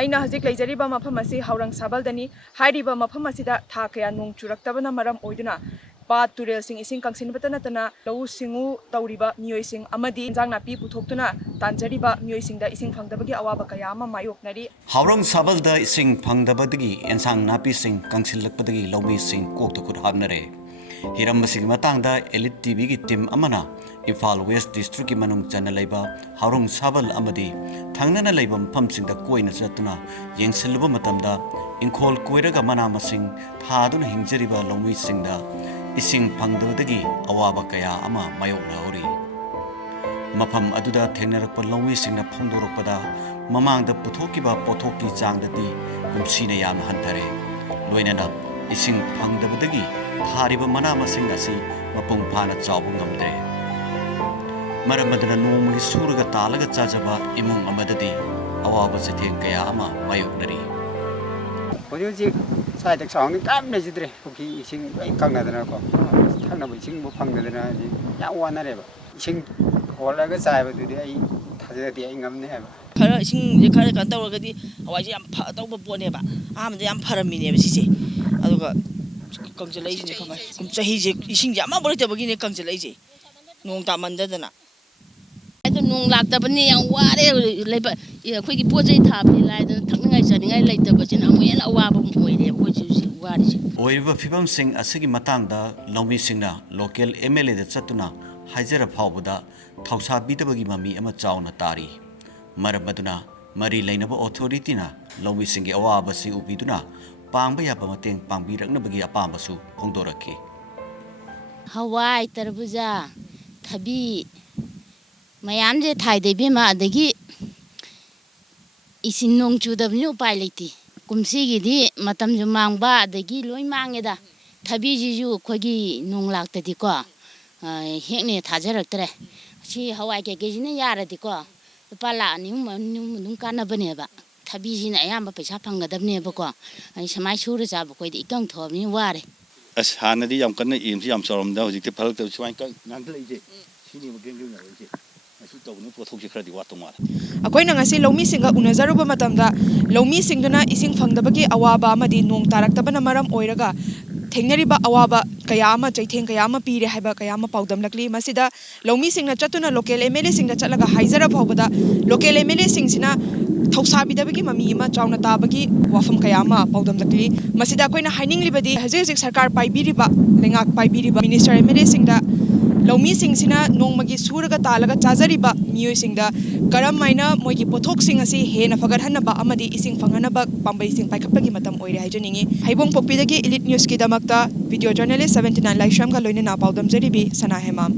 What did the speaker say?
ꯑꯩꯅ ꯍꯧꯖꯤꯛ ꯂꯩꯖꯔꯤꯕ ꯃꯐꯝ ꯑꯁꯤ ꯍꯥꯎꯔꯪ ꯁꯥꯕꯜꯗꯅꯤ ꯍꯥꯏꯔꯤꯕ ꯃꯐꯝ ꯑꯁꯤꯗ ꯊꯥ ꯀꯌꯥ ꯅꯣꯡ ꯆꯨꯔꯛꯇꯕꯅ ꯃꯔꯝ ꯑꯣꯏꯗꯨꯅ ꯄꯥꯠ ꯇꯨꯔꯦꯜꯁꯤꯡ ꯏꯁꯤꯡ ꯀꯪꯁꯤꯟꯕꯇ ꯅꯠꯇꯅ ꯂꯧꯎ ꯁꯤꯡꯎ ꯇꯧꯔꯤꯕ ꯃꯤꯑꯣꯏꯁꯤꯡ ꯑꯃꯗꯤ ꯏꯟꯖꯥꯡ ꯅꯥꯄꯤ ꯄꯨꯊꯣꯛꯇꯨꯅ ꯇꯥꯟꯖꯔꯤꯕ ꯃꯤꯑꯣꯏꯁꯤꯡꯗ ꯏꯁꯤꯡ ꯐꯪꯗꯕꯒꯤ ꯑꯋꯥꯕ ꯀꯌꯥ ꯑꯃ ꯃꯥꯌꯣꯛꯅꯔꯤ ꯍꯥꯎꯔꯪ ꯁꯥꯕꯜꯗ ꯏꯁꯤꯡ ꯐꯪꯗꯕꯗꯒꯤ ꯏꯟꯖꯥꯡ ꯅꯥꯄꯤꯁꯤꯡ ꯀꯪꯁꯤꯜꯂꯛꯄꯗꯒꯤ ꯂꯧꯃꯤꯁꯤꯡ ꯀꯣꯛꯇ ꯈꯨꯠ ꯍꯥꯞꯅꯔꯦ ꯍꯤꯔꯝ ꯑꯁꯤꯒꯤ ꯃꯇꯥꯡꯗ ꯑꯦꯂꯤꯠ ꯇꯤꯚꯤꯒꯤ ꯇꯤꯝ ꯑꯃꯅ ꯏꯝꯐꯥꯜ ꯋꯦꯁ ꯗꯤꯁꯇ꯭ꯔꯤꯛꯀꯤ ꯃꯅꯨꯡ ꯆꯟꯅ ꯂꯩꯕ ꯍꯥꯎꯔꯪ ꯁꯥꯕꯜ ꯑꯃꯗꯤ ꯊꯪꯅꯅ ꯂꯩꯕ ꯃꯐꯝꯁꯤꯡꯗ ꯀꯣꯏꯅ ꯆꯠꯇꯨꯅ ꯌꯦꯡꯁꯤꯜꯂꯨꯕ ꯃꯇꯝꯗ ꯏꯪꯈꯣꯜ ꯀꯣꯏꯔꯒ ꯃꯅꯥ ꯃꯁꯤꯡ ꯊꯥꯗꯨꯅ ꯍꯤꯡꯖꯔꯤꯕ ꯂꯧꯃꯤꯁꯤꯡꯗ ꯏꯁꯤꯡ ꯐꯪꯗꯕꯗꯒꯤ ꯑꯋꯥꯕ ꯀꯌꯥ ꯑꯃ ꯃꯥꯌꯣꯛꯅꯍꯧꯔꯤ ꯃꯐꯝ ꯑꯗꯨꯗ ꯊꯦꯡꯅꯔꯛꯄ ꯂꯧꯃꯤꯁꯤꯡꯅ ꯐꯣꯡꯗꯣꯔꯛꯄꯗ ꯃꯃꯥꯡꯗ ꯄꯨꯊꯣꯛꯈꯤꯕ ꯄꯣꯠꯊꯣꯛꯀꯤ ꯆꯥꯡꯗꯗꯤ ꯀꯨꯝꯁꯤꯅ ꯌꯥꯝꯅ ꯍꯟꯊꯔꯦ ꯂꯣꯏꯅꯅ ꯏꯁꯤꯡ ꯐꯪꯗꯕꯗꯒꯤ ꯊꯥꯔꯤꯕ ꯃꯅꯥ ꯃꯁꯤꯡ ꯑꯁꯤ ꯃꯄꯨꯡ ꯐꯥꯅ ꯆꯥꯎꯕ ꯉꯝꯗ꯭ꯔꯦ ꯃꯔꯝ ꯑꯗꯨꯅ ꯅꯣꯡꯃꯒꯤ ꯁꯨꯔꯒ ꯇꯥꯜꯂꯒ ꯆꯥꯖꯕ ꯏꯃꯨꯡ ꯑꯃꯗꯗꯤ ꯑꯋꯥꯕ ꯆꯩꯊꯦꯡ ꯀꯌꯥ ꯑꯃ ꯃꯥꯌꯣꯛꯅꯔꯤ ꯍꯧꯖꯤꯛ ꯁ꯭ꯋꯥꯏꯗ ꯆꯥꯎꯅ ꯀꯌꯥꯝ ꯂꯩꯖꯗ꯭ꯔꯦ ꯄꯨꯈ꯭ꯔꯤ ꯏꯁꯤꯡ ꯂꯣꯏ ꯀꯪꯅꯗꯅꯀꯣ ꯊꯛꯅꯕ ꯏꯁꯤꯡꯕꯨ ꯐꯪꯗꯗꯅ ꯍꯧꯖꯤꯛ ꯌꯥꯝ ꯋꯥꯅꯔꯦꯕ ꯏꯁꯤꯡ ꯍꯣꯜꯂꯒ ꯆꯥꯏꯕꯗꯨꯗꯤ ꯑꯩ ꯊꯥꯖꯗꯦ ꯑꯩ ꯉꯝꯅꯤ ꯍꯥꯏꯕ खरा इसिंजे खरा कन तौरगदी हवाइजे याम तौब पोनेबा आमदे याम फरमिनेबा सिसे अदुगा कंजलैजिने खमा कुम चहीजे इसिंजे अमा बरितबगिने कंजलैजे नोंग तामंददना ꯑꯗꯨ ꯅꯣꯡ ꯂꯥꯛꯇꯕꯅꯤ ꯌꯥꯝ ꯋꯥꯔꯦ ꯂꯩꯕ ꯑꯩꯈꯣꯏꯒꯤ ꯄꯣꯠꯆꯩ ꯊꯥꯕꯗꯤ ꯂꯥꯏꯗꯅ ꯊꯛꯅꯤꯡꯉꯥꯏ ꯆꯥꯅꯤꯡꯉꯥꯏ ꯂꯩꯇꯕꯁꯤꯅ ꯑꯃꯨꯛ ꯍꯦꯟꯅ ꯑꯋꯥꯕ ꯑꯃ ꯑꯣꯏꯔꯦ ꯑꯩꯈꯣꯏꯁꯨ ꯍꯧꯖꯤꯛ ꯋꯥꯔꯤꯁꯦ ꯑꯣꯏꯔꯤꯕ ꯐꯤꯕꯝꯁꯤꯡ ꯑꯁꯤꯒꯤ ꯃꯇꯥꯡꯗ ꯂꯧꯃꯤꯁꯤꯡꯅ ꯂꯣꯀꯦꯜ MLAꯗ ꯆꯠꯇꯨꯅ ꯍꯥꯏꯖꯔ ꯐꯥꯎꯕꯗ ꯊꯧꯁꯥꯕꯤꯗꯕꯒꯤ ꯃꯃꯤ ꯑꯃ ꯆꯥꯎꯅ ꯇꯥꯔꯤ ꯃꯔꯝ ꯑꯗꯨꯅ ꯃꯔꯤ ꯂꯩꯅꯕ ꯑꯣꯊꯣꯔꯤꯇꯤꯅ ꯂꯧꯃꯤꯁꯤꯡꯒꯤ ꯑꯋꯥꯕꯁꯤ ꯎꯕꯤꯗꯨꯅ ꯄꯥꯡꯕ ꯌꯥꯕ ꯃꯇꯦꯡ ꯄꯥꯡꯕꯤꯔꯛꯅꯕꯒꯤ ꯑꯄꯥꯝꯕꯁꯨ ꯐꯣꯡꯗꯣꯔꯛꯈꯤ ꯍꯋꯥꯏ ꯇꯔꯕꯨꯖꯥ ꯊꯕꯤ ꯃꯌꯥꯝꯁꯦ ꯊꯥꯏꯗꯩꯕꯤꯃ ꯑꯗꯒꯤ ꯏꯁꯤꯡ ꯅꯣꯡ ꯆꯨꯗꯕꯅꯤ ꯎꯄꯥꯏ ꯂꯩꯇꯦ ꯀꯨꯝꯁꯤꯒꯤꯗꯤ ꯃꯇꯝꯁꯨ ꯃꯥꯡꯕ ꯑꯗꯒꯤ ꯂꯣꯏ ꯃꯥꯡꯉꯦꯗ ꯊꯕꯤꯁꯤꯁꯨ ꯑꯩꯈꯣꯏꯒꯤ ꯅꯣꯡ ꯂꯥꯛꯇꯗꯤꯀꯣ ꯍꯦꯛꯅꯦ ꯊꯥꯖꯔꯛꯇ꯭ꯔꯦ ꯁꯤ ꯍꯋꯥꯏ ꯀꯩꯀꯩꯁꯤꯅ ꯌꯥꯔꯗꯤꯀꯣ ꯂꯨꯄꯥ ꯂꯥꯛ ꯑꯅꯤ ꯑꯍꯨꯝ ꯑꯗꯨꯝ ꯀꯥꯟꯅꯕꯅꯦꯕ ꯊꯕꯤꯁꯤꯅ ꯑꯌꯥꯝꯕ ꯄꯩꯁꯥ ꯐꯪꯒꯗꯕꯅꯦꯕꯀꯣ ꯑꯩ ꯁꯨꯃꯥꯏ ꯁꯨꯔ ꯆꯥꯕ ꯑꯩꯈꯣꯏꯗꯤ ꯏꯀꯪ ꯊꯣꯛꯑꯕꯅꯤꯅ ꯋꯥꯔꯦ ꯑꯁ ꯍꯥꯟꯅꯗꯤ ꯌꯥꯝ ꯀꯟꯅ ꯑꯦꯝꯁꯤ ꯌꯥꯝ ꯆꯥꯎꯔꯝꯗ ꯍꯧꯖꯤꯛꯇꯤ ꯐꯔꯛꯇꯕ ꯁꯨꯃꯥꯏꯅ ꯉꯥꯡꯈꯠꯂꯛꯏꯁꯦ ꯁꯤꯅꯦꯕ ꯒꯦꯡꯒꯦꯡꯅꯔꯛꯏꯁꯦ ꯑꯁꯤ ꯇꯧꯕꯅ ꯄꯣꯠꯊꯣꯛꯁꯦ ꯈꯔꯗꯤ ꯋꯥꯠꯇꯧ ꯃꯥꯜꯂꯦ ꯑꯩꯈꯣꯏꯅ ꯉꯁꯤ ꯂꯧꯃꯤꯁꯤꯡꯒ ꯎꯅꯖꯔꯨꯕ ꯃꯇꯝꯗ ꯂꯧꯃꯤꯁꯤꯡꯗꯨꯅ ꯏꯁꯤꯡ ꯐꯪꯗꯕꯒꯤ ꯑꯋꯥꯕ ꯑꯃꯗꯤ ꯅꯣꯡ ꯇꯥꯔꯛꯇꯕꯅ ꯃꯔꯝ ꯑꯣꯏꯔꯒ ꯊꯦꯡꯅꯔꯤꯕ ꯑꯋꯥꯕ ꯀꯌꯥ ꯑꯃ ꯆꯩꯊꯦꯡ ꯀꯌా ꯑꯃ ꯄꯤꯔꯦ ꯍꯥꯏꯕ ꯀꯌా ꯑꯃ ꯄꯥꯎꯗꯝꯂꯛꯂꯤ ꯃꯁꯤꯗ ꯂꯧꯃꯤꯁꯤꯡꯅ ꯆꯠꯇꯨꯅ ꯂꯣꯀꯦꯜ MLAꯁꯤꯡꯗ ꯆꯠꯂꯒ ꯍꯥꯏꯖꯔ ꯐꯥꯎꯕꯗ ꯂꯣꯀꯦꯜ MLAꯁꯤꯡꯁꯤꯅ ꯊꯧꯁꯥꯕꯤꯗꯕꯒꯤ ꯃꯃꯤ ꯑꯃ ꯆꯥꯎꯅ ꯇꯥꯕꯒꯤ ꯋꯥꯐꯝ ꯀꯌꯥ ꯑꯃ ꯄꯥꯎꯗꯝꯂꯛꯂꯤ ꯃꯁꯤꯗ ꯑꯩꯈꯣꯏꯅ ꯍꯥꯏꯅꯤꯡꯂꯤꯕꯗꯤ ꯍꯧꯖꯤꯛ ꯍꯧꯖꯤꯛ ꯁꯔꯀꯥꯔ ꯄꯥꯏꯕꯤꯔꯤꯕ ꯂꯩꯉꯥꯛ ꯄꯥꯏꯕꯤꯔꯤꯕ ꯃꯤꯅꯤꯁꯇꯔ MLAꯁꯤꯡꯗ ꯂꯧꯃꯤꯁꯤꯡꯁꯤꯅ ꯅꯣꯡꯃꯒꯤ ꯁꯨꯔꯒ ꯇꯥꯜꯂꯒ ꯆꯥꯖꯔꯤꯕ ꯃꯤꯑꯣꯏꯁꯤꯡꯗ ꯀꯔꯝꯃꯥꯏꯅ ꯃꯣꯏꯒꯤ ꯄꯣꯠꯊꯣꯛꯁꯤꯡ ꯑꯁꯤ ꯍꯦꯟꯅ ꯐꯒꯠꯍꯟꯅꯕ ꯑꯃꯗꯤ ꯏꯁꯤꯡ ꯐꯪꯍꯟꯅꯕ ꯄꯥꯝꯕꯩꯁꯤꯡ ꯄꯥꯏꯈꯠꯄꯒꯤ ꯃꯇꯝ ꯑꯣꯏꯔꯦ ꯍꯥꯏꯖꯅꯤꯡꯉꯤ ꯍꯩꯕꯣꯡꯄꯣꯛꯄꯤꯗꯒꯤ ꯏꯂꯤꯠ ꯅ꯭ꯌꯨꯁꯀꯤꯗꯃꯛꯇ ꯚꯤꯗꯤꯑꯣ ꯖꯔꯅꯦꯂꯤꯁꯠ 79 ꯂꯥꯏꯁ꯭ꯔꯝꯒ ꯂꯣꯏꯅꯅ ꯄꯥꯎꯗꯝꯖꯔꯤꯕꯤ ꯁꯅꯥ ꯍꯦꯃꯥꯝ